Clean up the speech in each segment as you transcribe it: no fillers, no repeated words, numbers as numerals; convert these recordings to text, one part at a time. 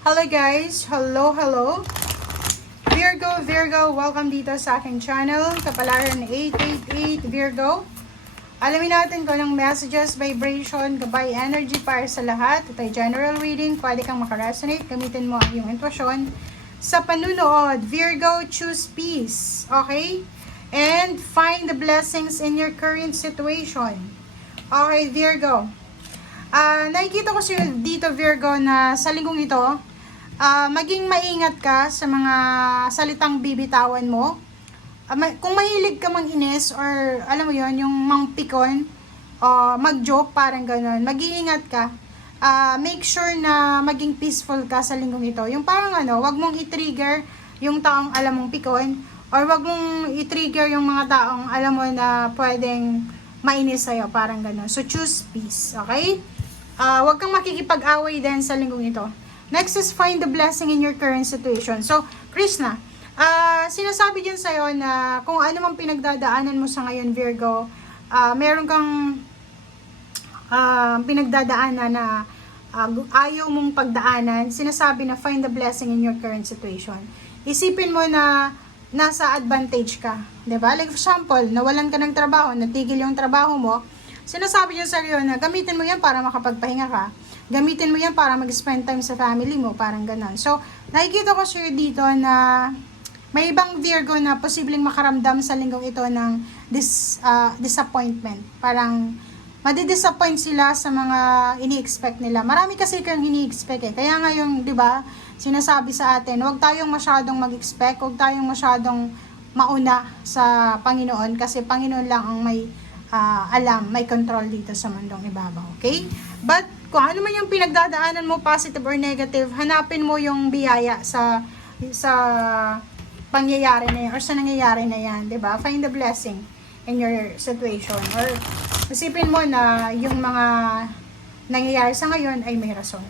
Hello guys! Hello! Virgo, welcome dito sa aking channel, Kapalaran 888 Virgo. Alamin natin kung anong messages, vibration, gabay, energy para sa lahat. Ito ay general reading, pwede kang makaresonate, gamitin mo ang iyong intuition. Sa panunood, Virgo, choose peace, okay? And find the blessings in your current situation. Okay, Virgo. Nakikita ko dito, Virgo, na sa linggong ito, maging maingat ka sa mga salitang bibitawan mo. Kung mahilig ka manginis or alam mo yon yung mangpikon, mag-joke, parang gano'n, mag-iingat ka. Make sure na maging peaceful ka sa linggong ito. Yung parang wag mong i-trigger yung taong alam mong pikon, or wag mong i-trigger yung mga taong alam mo na pwedeng mainis sa'yo, parang gano'n. So choose peace, okay? Wag kang makikipag-away din sa linggong ito. Next is find the blessing in your current situation. So, Krishna, sinasabi dyan sa'yo na kung ano mang pinagdadaanan mo sa ngayon, Virgo, meron kang pinagdadaanan na ayaw mong pagdaanan, sinasabi na find the blessing in your current situation. Isipin mo na nasa advantage ka, 'di ba? Like for example, nawalan ka ng trabaho, natigil yung trabaho mo, sinasabi niya sa iyo na gamitin mo yan para makapagpahinga ka. Gamitin mo yan para mag-spend time sa family mo, parang ganun. So, nakikita ko sa'yo dito na may ibang Virgo na posibleng makaramdam sa linggong ito ng disappointment. Parang madidisappoint sila sa mga ini-expect nila. Marami kasi kang ini-expect eh. Kaya ngayon, di ba, sinasabi sa atin, huwag tayong masyadong mag-expect, huwag tayong masyadong mauna sa Panginoon kasi Panginoon lang ang may alam, may control dito sa mundong ibabaw. Okay? But, kung ano man yung pinagdadaanan mo, positive or negative, hanapin mo yung biyaya sa pangyayari na yan, or sa nangyayari na yan, 'di ba? Find the blessing in your situation. Or isipin mo na yung mga nangyayari sa ngayon ay may rason.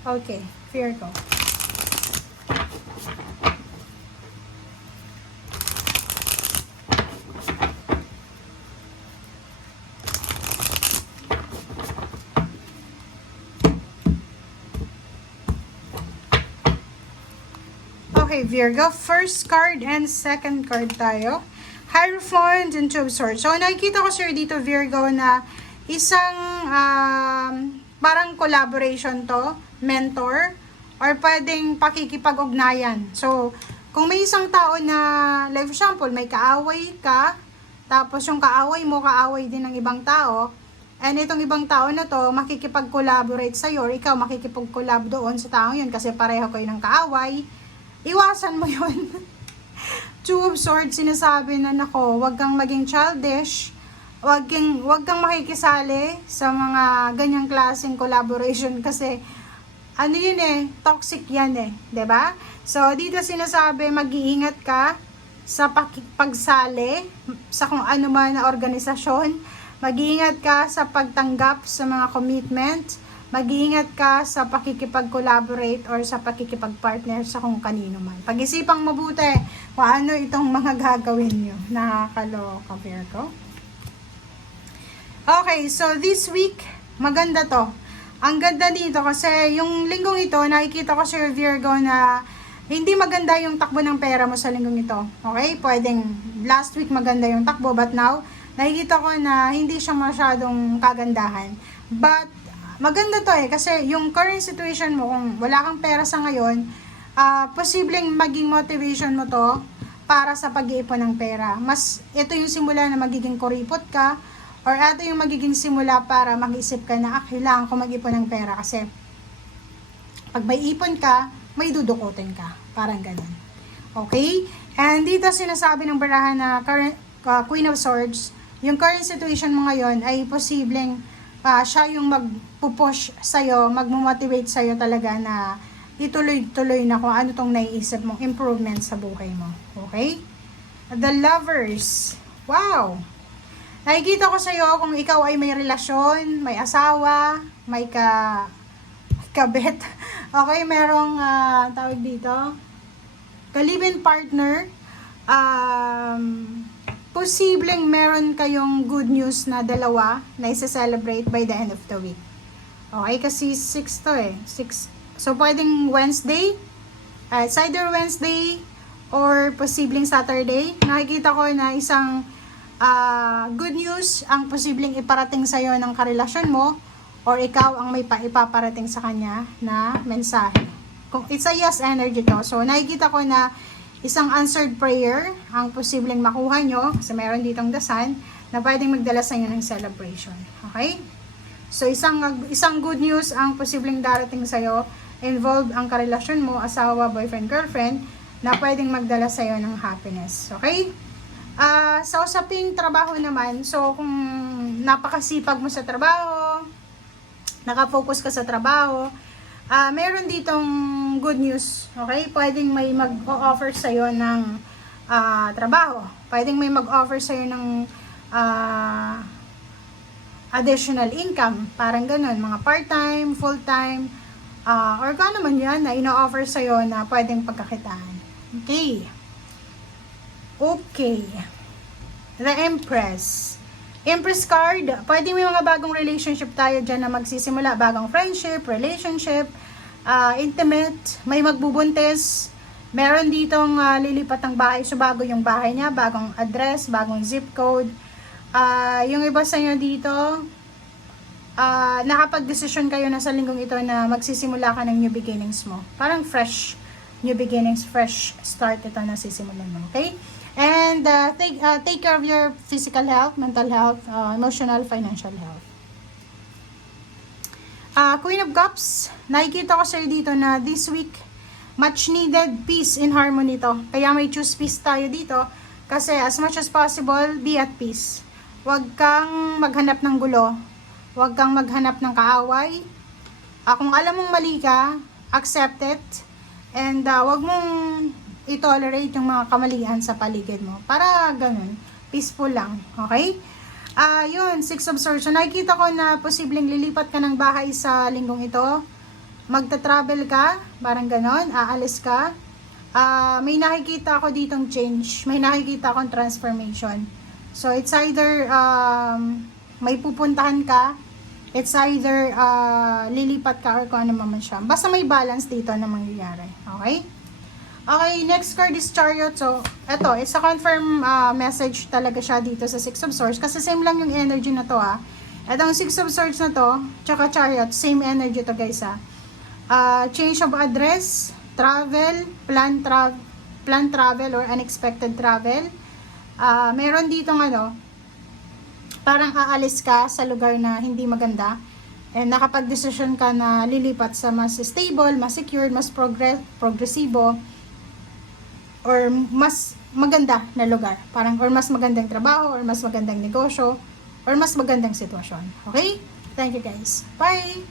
Okay, Virgo. Okay, Virgo, first card and second card tayo. Hierophant and Two of Swords. So, nakikita ko sir dito, Virgo, na isang parang collaboration to, mentor, or pwedeng pakikipag-ugnayan. So, kung may isang tao na, like for example, may kaaway ka, tapos yung kaaway mo, kaaway din ng ibang tao, and itong ibang tao na to, makikipag-collaborate sa'yo, or ikaw makikipag-collab doon sa tao yun, kasi pareho kayo ng kaaway, iwasan mo yun. Two of Swords, sinasabi na nako, wag kang maging childish, wag kang makikisali sa mga ganyang klaseng collaboration kasi ano yun eh, toxic yan eh, 'di ba? So dito sinasabi, mag-iingat ka sa pagsali sa kung ano man na organisasyon, mag-iingat ka sa pagtanggap sa mga commitment, mag-iingat ka sa pakikipag-collaborate or sa pakikipag-partner sa kung kanino man. Pag-isipang mabuti kung ano itong mga gagawin nyo. Nakakaloka, Virgo. Okay, so this week, maganda to. Ang ganda dito kasi yung linggong ito, nakikita ko Sir Virgo na hindi maganda yung takbo ng pera mo sa linggong ito. Okay? Pwedeng last week maganda yung takbo, but now, nakikita ko na hindi siya masyadong kagandahan. But, maganda to eh, kasi yung current situation mo, kung wala kang pera sa ngayon, posibleng maging motivation mo to para sa pag-iipon ng pera. Mas, ito yung simula na magiging kuripot ka, or ito yung magiging simula para mag-isip ka na, kailangan ko mag-ipon ng pera kasi pag may ipon ka, may dudukutin ka. Parang ganun. Okay? And dito sinasabi ng barahan na Queen of Swords, yung current situation mo ngayon ay posibleng siya yung magpupush sa'yo, magmomotivate sa'yo talaga na ituloy-tuloy na kung ano tong naiisip mong improvement sa buhay mo. Okay? The Lovers. Wow! Nakikita ko sa'yo kung ikaw ay may relasyon, may asawa, may kabet. Okay, merong tawag dito, ka-live-in partner. Posibleng meron kayong good news na dalawa na isa-celebrate by the end of the week. Okay, kasi 6 to eh. 6. So, pwedeng Wednesday. It's either Wednesday or posibleng Saturday. Nakikita ko na isang good news ang posibleng iparating sa'yo ng karelasyon mo or ikaw ang may ipaparating sa kanya na mensahe. Kung it's a yes energy to. So, nakikita ko na isang answered prayer ang posibleng makuha nyo kasi meron ditong the sun na pwedeng magdala sa inyo ng celebration. Okay? So, isang good news ang posibleng darating sa'yo. Involved ang karelasyon mo, asawa, boyfriend, girlfriend, na pwedeng magdala sa'yo ng happiness. Okay? Sa usaping trabaho naman, so kung napakasipag mo sa trabaho, nakafocus ka sa trabaho, meron ditong good news. Okay? Pwedeng may mag-offer sa'yo ng trabaho. Pwedeng may mag-offer sa'yo ng additional income. Parang ganun, mga part-time, full-time, or kung ano man yan na ino-offer sa'yo na pwedeng pagkakitaan. Okay. Okay. The Empress. Empress card, pwedeng may mga bagong relationship tayo dyan na magsisimula. Bagong friendship, relationship, intimate, may magbubuntis. Meron ditong lilipat ng bahay. So, bago yung bahay niya, bagong address, bagong zip code. Yung iba sa inyo dito, nakapag-desisyon kayo na sa linggong ito na magsisimula ka ng new beginnings mo. Parang fresh new beginnings, fresh start ito na sisimulan mo. Okay? And take care of your physical health, mental health, emotional, financial health. Queen of Cups, nakikita ko sa'yo dito na this week, much needed peace and harmony to. Kaya may choose peace tayo dito kasi as much as possible, be at peace. Huwag kang maghanap ng gulo. Huwag kang maghanap ng kaaway. Kung alam mong mali ka, accept it. And huwag mong i-tolerate yung mga kamalian sa paligid mo. Para ganun, peaceful lang. Okay? Yun, 6 of Swords. So, nakikita ko na posibleng lilipat ka ng bahay sa linggong ito. Magta-travel ka, parang ganun, aalis ka. May nakikita ako ditong change. May nakikita akong transformation. So, it's either may pupuntahan ka, it's either lilipat ka or kung ano man siya. Basta may balance dito na mangyayari. Okay? Okay, next card is Chariot. So, eto, it's a confirm message talaga siya dito sa 6 of Swords. Kasi same lang yung energy na to Etong 6 of Swords na to, tsaka Chariot, same energy to guys change of address, travel, plan travel or unexpected travel. Meron ditong parang aalis ka sa lugar na hindi maganda and nakapag-desisyon ka na lilipat sa mas stable, mas secured, mas progresibo or mas maganda na lugar. Parang or mas magandang trabaho or mas magandang negosyo or mas magandang sitwasyon. Okay? Thank you guys. Bye!